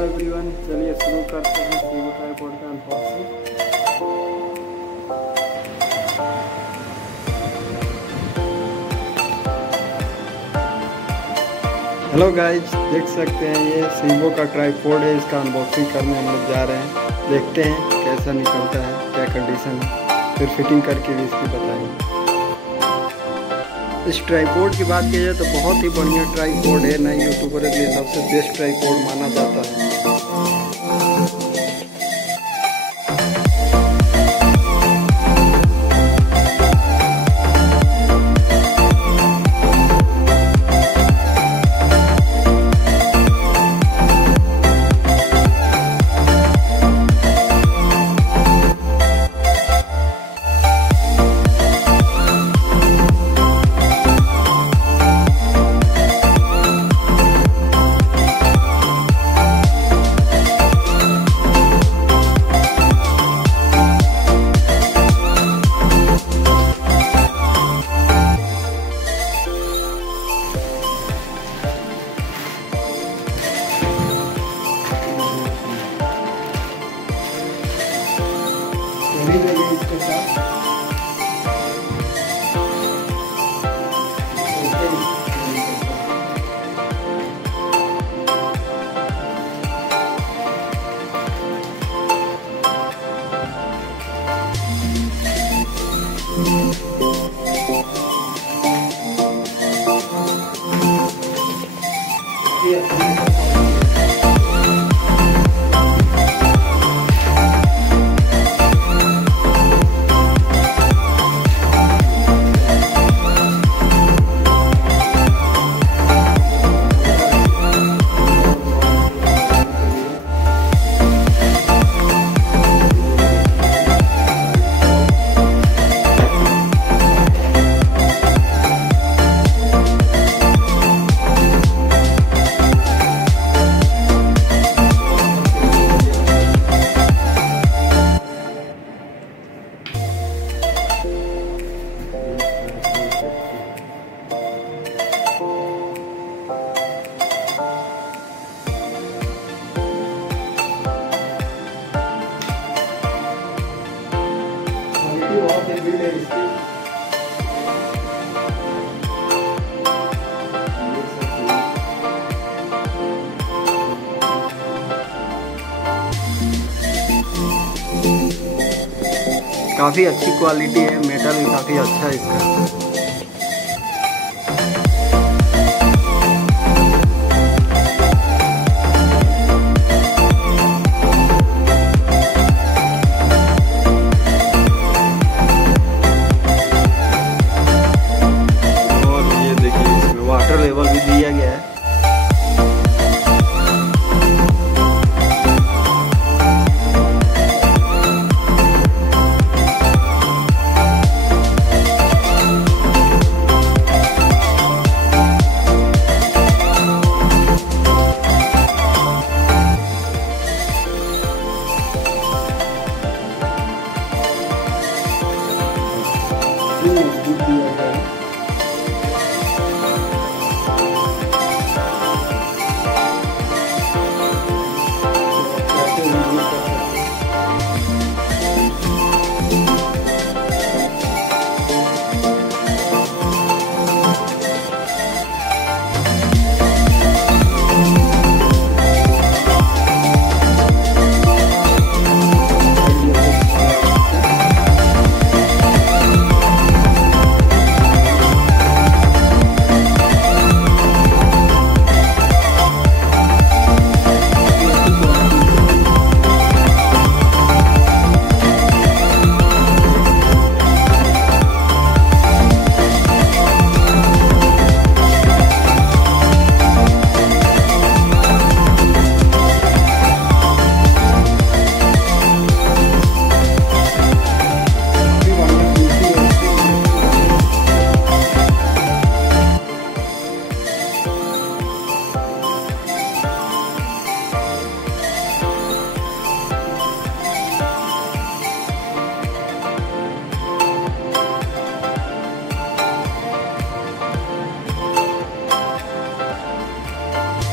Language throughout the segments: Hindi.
हेलो एवरीवन, चलिए शुरू करते हैं वीवो ट्राइपॉड का अनबॉक्सिंग। हेलो गाइज, देख सकते हैं ये वीवो का ट्राइपॉड है। इसका अनबॉक्सिंग करने हम लोग जा रहे हैं। देखते हैं कैसा निकलता है, क्या कंडीशन है, फिर फिटिंग करके भी इसकी बताएंगे। इस ट्राइपॉड की बात की जाए तो बहुत ही बढ़िया ट्राइपॉड है। नए यूट्यूबर के सबसे बेस्ट ट्राइपॉड माना जाता है। इसके साथ काफ़ी अच्छी क्वालिटी है। मेटल भी काफ़ी अच्छा है इसका। और ये देखिए, इसमें वाटर लेवल भी दिया गया है।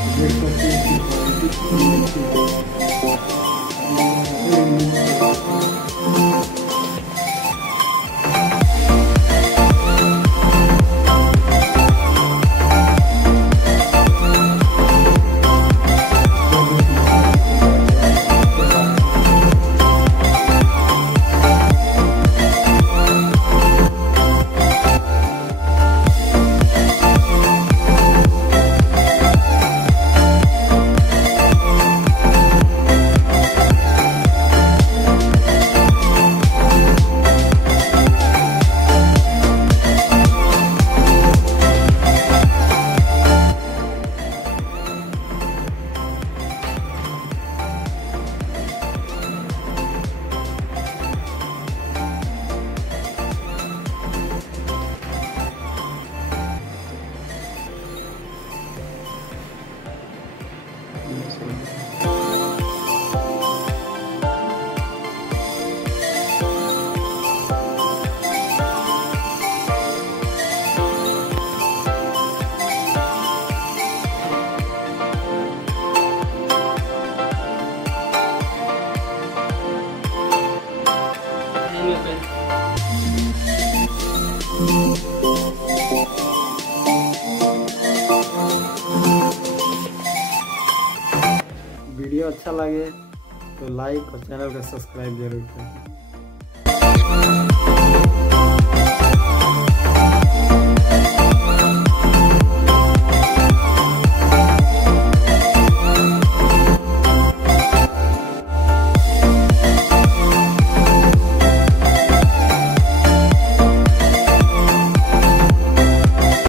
देख सकते हैं वीडियो अच्छा लगे तो लाइक और चैनल का सब्सक्राइब जरूर करें।